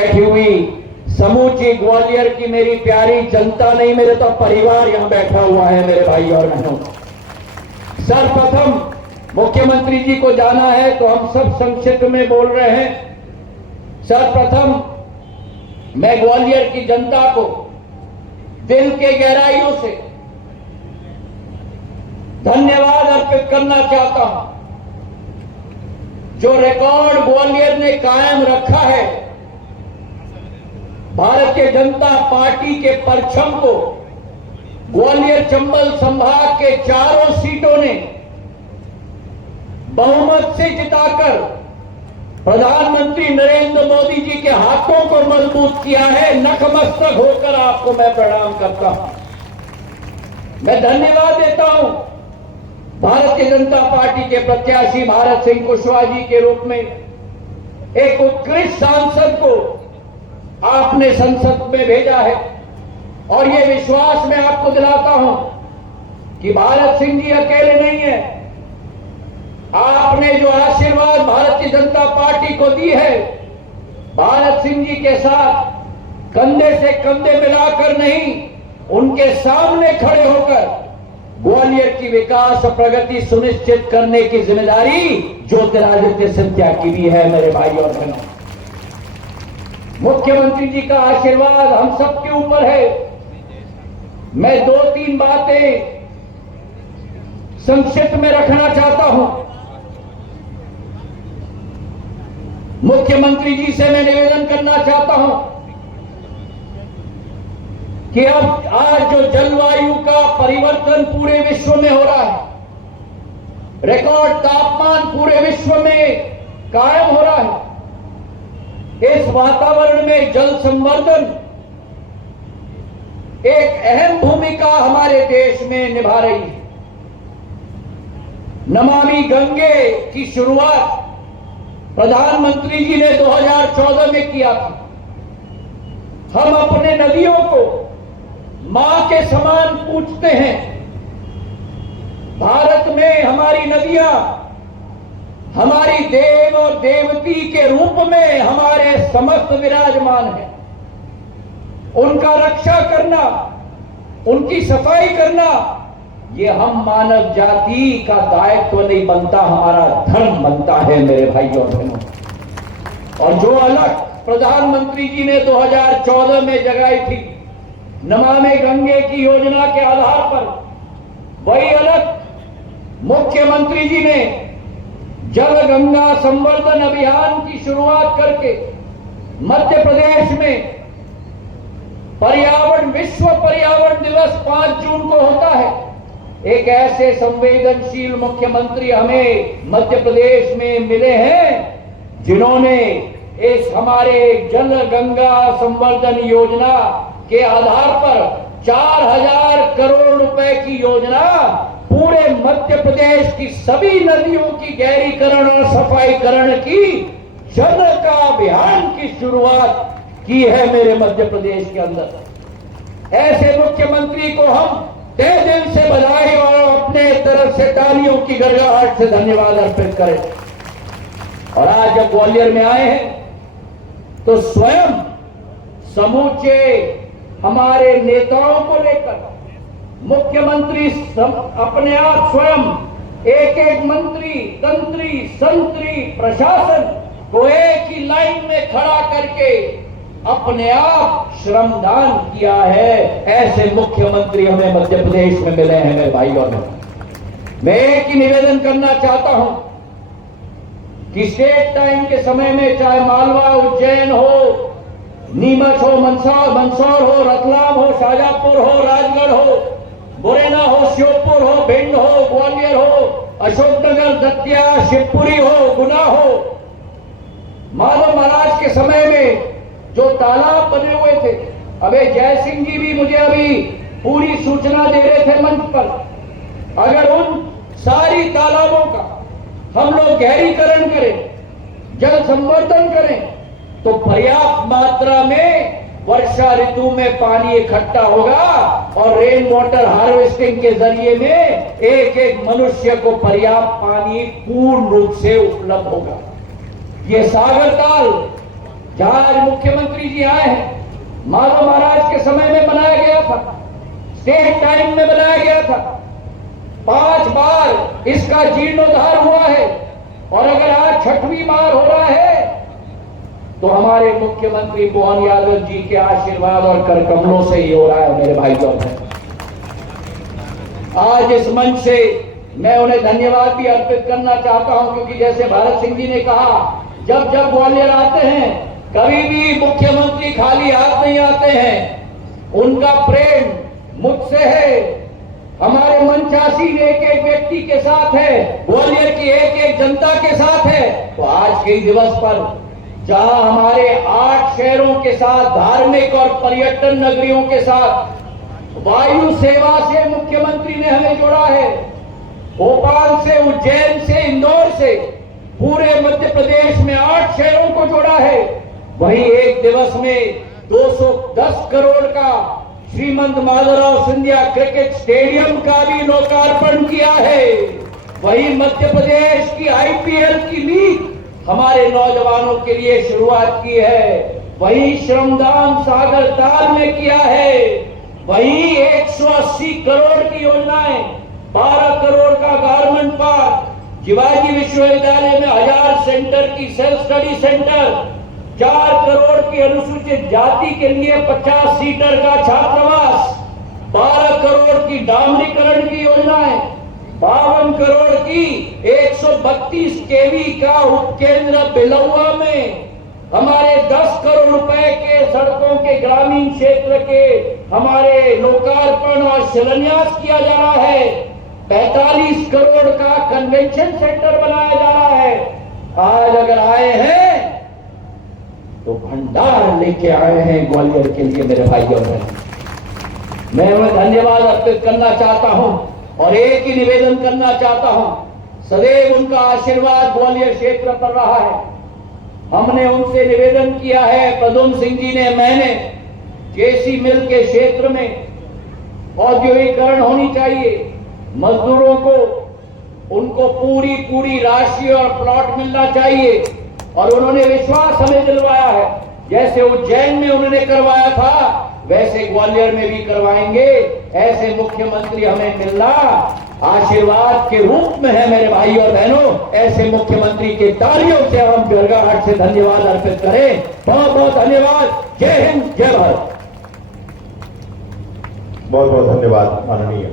बैठी हुई समूची ग्वालियर की मेरी प्यारी जनता नहीं, मेरे तो परिवार यहां बैठा हुआ है मेरे भाई और बहनों। सर्वप्रथम मुख्यमंत्री जी को जाना है तो हम सब संक्षिप्त में बोल रहे हैं। सर्वप्रथम मैं ग्वालियर की जनता को दिल के गहराइयों से धन्यवाद अर्पित करना चाहता हूं। जो रिकॉर्ड ग्वालियर ने कायम रखा है, भारतीय जनता पार्टी के परचम को ग्वालियर चंबल संभाग के चारों सीटों ने बहुमत से जिताकर प्रधानमंत्री नरेंद्र मोदी जी के हाथों को मजबूत किया है। नतमस्तक होकर आपको मैं प्रणाम करता हूं। मैं धन्यवाद देता हूं भारतीय जनता पार्टी के प्रत्याशी भारत सिंह कुशवाहा जी के रूप में एक उत्कृष्ट सांसद को आपने संसद में भेजा है। और ये विश्वास मैं आपको दिलाता हूं कि भारत सिंह जी अकेले नहीं है। आपने जो आशीर्वाद भारतीय जनता पार्टी को दी है, भारत सिंह जी के साथ कंधे से कंधे मिलाकर नहीं, उनके सामने खड़े होकर ग्वालियर की विकास और प्रगति सुनिश्चित करने की जिम्मेदारी ज्योतिरादित्य सिंधिया की भी है मेरे भाई और बहनों। मुख्यमंत्री जी का आशीर्वाद हम सबके ऊपर है। मैं 2-3 बातें संक्षिप्त में रखना चाहता हूं। मुख्यमंत्री जी से मैं निवेदन करना चाहता हूं कि अब आज जो जलवायु का परिवर्तन पूरे विश्व में हो रहा है, रिकॉर्ड तापमान पूरे विश्व में कायम हो रहा है, इस वातावरण में जल संवर्धन एक अहम भूमिका हमारे देश में निभा रही है। नमामि गंगे की शुरुआत प्रधानमंत्री जी ने 2014 में किया था। हम अपने नदियों को मां के समान पूजते हैं। भारत में हमारी नदियां हमारी देव और देवती के रूप में हमारे समस्त विराजमान हैं। उनका रक्षा करना, उनकी सफाई करना, ये हम मानव जाति का दायित्व नहीं बनता, हमारा धर्म बनता है मेरे भाई और बहनों। और जो अलग प्रधानमंत्री जी ने 2014 में जगाई थी नमामि गंगे की योजना के आधार पर, वही अलग मुख्यमंत्री जी ने जल गंगा संवर्धन अभियान की शुरुआत करके मध्य प्रदेश में विश्व पर्यावरण दिवस 5 जून को होता है। एक ऐसे संवेदनशील मुख्यमंत्री हमें मध्य प्रदेश में मिले हैं जिन्होंने इस हमारे जल गंगा संवर्धन योजना के आधार पर 4000 करोड़ रुपए की योजना पूरे मध्य प्रदेश की सभी नदियों की गहरीकरण और सफाईकरण की जल का अभियान की शुरुआत की है मेरे मध्य प्रदेश के अंदर। ऐसे मुख्यमंत्री को हम तहे दिल से बधाई और अपने तरफ से तालियों की गड़गड़ाहट से धन्यवाद अर्पित करें। और आज जब ग्वालियर में आए हैं तो स्वयं समूचे हमारे नेताओं को लेकर मुख्यमंत्री अपने आप स्वयं एक मंत्री, तंत्री, संतरी, प्रशासन को एक ही लाइन में खड़ा करके अपने आप श्रमदान किया है। ऐसे मुख्यमंत्री हमें मध्य प्रदेश में मिले हैं मेरे भाई और बहनों। मैं एक ही निवेदन करना चाहता हूं कि स्टेट टाइम के समय में चाहे मालवा, उज्जैन हो, नीमच हो, मंदसौर हो, रतलाम हो, शाजापुर हो, राजगढ़ हो, मुरैना हो, श्योपुर हो, भिंड हो, ग्वालियर हो, अशोकनगर, दतिया, शिवपुरी हो, गुना हो, माधव महाराज के समय में जो तालाब बने हुए थे, अबे जय सिंह जी भी मुझे अभी पूरी सूचना दे रहे थे मंच पर, अगर उन सारी तालाबों का हम लोग गहरीकरण करें, जल संवर्धन करें तो पर्याप्त मात्रा में वर्षा ऋतु में पानी इकट्ठा होगा और रेन वाटर हार्वेस्टिंग के जरिए में एक एक मनुष्य को पर्याप्त पानी पूर्ण रूप से उपलब्ध होगा। ये सागर ताल जहां आज मुख्यमंत्री जी आए हैं, माधव महाराज के समय में बनाया गया था, स्टेट टाइम में बनाया गया था। 5 बार इसका जीर्णोद्धार हुआ है और अगर आज 6वीं बार हो रहा है तो हमारे मुख्यमंत्री मोहन यादव जी के आशीर्वाद और कर कमलों से ही हो रहा है मेरे भाई बहन। आज इस मंच से मैं उन्हें धन्यवाद भी अर्पित करना चाहता हूं, क्योंकि जैसे भारत सिंह जी ने कहा, जब जब ग्वालियर आते हैं कभी भी मुख्यमंत्री खाली हाथ नहीं आते हैं। उनका प्रेम मुझसे है, हमारे मंचासीन एक एक व्यक्ति के साथ है, ग्वालियर की एक एक जनता के साथ है। तो आज के दिवस पर जहां हमारे 8 शहरों के साथ, धार्मिक और पर्यटन नगरियों के साथ वायु सेवा से मुख्यमंत्री ने हमें जोड़ा है, भोपाल से, उज्जैन से, इंदौर से, पूरे मध्य प्रदेश में 8 शहरों को जोड़ा है। वहीं एक दिवस में 210 करोड़ का श्रीमंत माधवराव सिंधिया क्रिकेट स्टेडियम का भी लोकार्पण किया है। वहीं मध्य प्रदेश की IPL की लीग हमारे नौजवानों के लिए शुरुआत की है। वहीं श्रमदान सागर ताल में किया है। वहीं 180 करोड़ की योजनाएं, 12 करोड़ का गारमेंट पार्क, शिवाजी विश्वविद्यालय में 1000 सेंटर की सेल्फ स्टडी सेंटर, 4 करोड़ की अनुसूचित जाति के लिए 50 सीटर का छात्रावास, 12 करोड़ की डामरीकरण की योजनाएं, 52 करोड़ की 132 केवी का उपकेंद्र बिलौआ में, हमारे 10 करोड़ रुपए के सड़कों के ग्रामीण क्षेत्र के हमारे लोकार्पण और शिलान्यास किया जा रहा है। 45 करोड़ का कन्वेंशन सेंटर बनाया जा रहा है। आज अगर आए हैं तो भंडार लेके आए हैं ग्वालियर के लिए मेरे भाइयों और बहनों। मैं उन्हें धन्यवाद अर्पित करना चाहता हूं और एक ही निवेदन करना चाहता हूं, सदैव उनका आशीर्वाद ग्वालियर क्षेत्र पर रहा है। हमने उनसे निवेदन किया है, प्रद्युम्न सिंह जी ने, मैंने, केसी मिल के क्षेत्र में औद्योगिकरण होनी चाहिए, मजदूरों को उनको पूरी राशि और प्लॉट मिलना चाहिए, और उन्होंने विश्वास हमें दिलवाया है। जैसे उज्जैन में उन्होंने करवाया था वैसे ग्वालियर में भी करवाएंगे। ऐसे मुख्यमंत्री हमें मिलना आशीर्वाद के रूप में है मेरे भाई और बहनों। ऐसे मुख्यमंत्री के तालियों से हम गड़गड़ाहट से धन्यवाद अर्पित करें। बहुत बहुत धन्यवाद। जय हिंद, जय भारत। बहुत बहुत धन्यवाद माननीय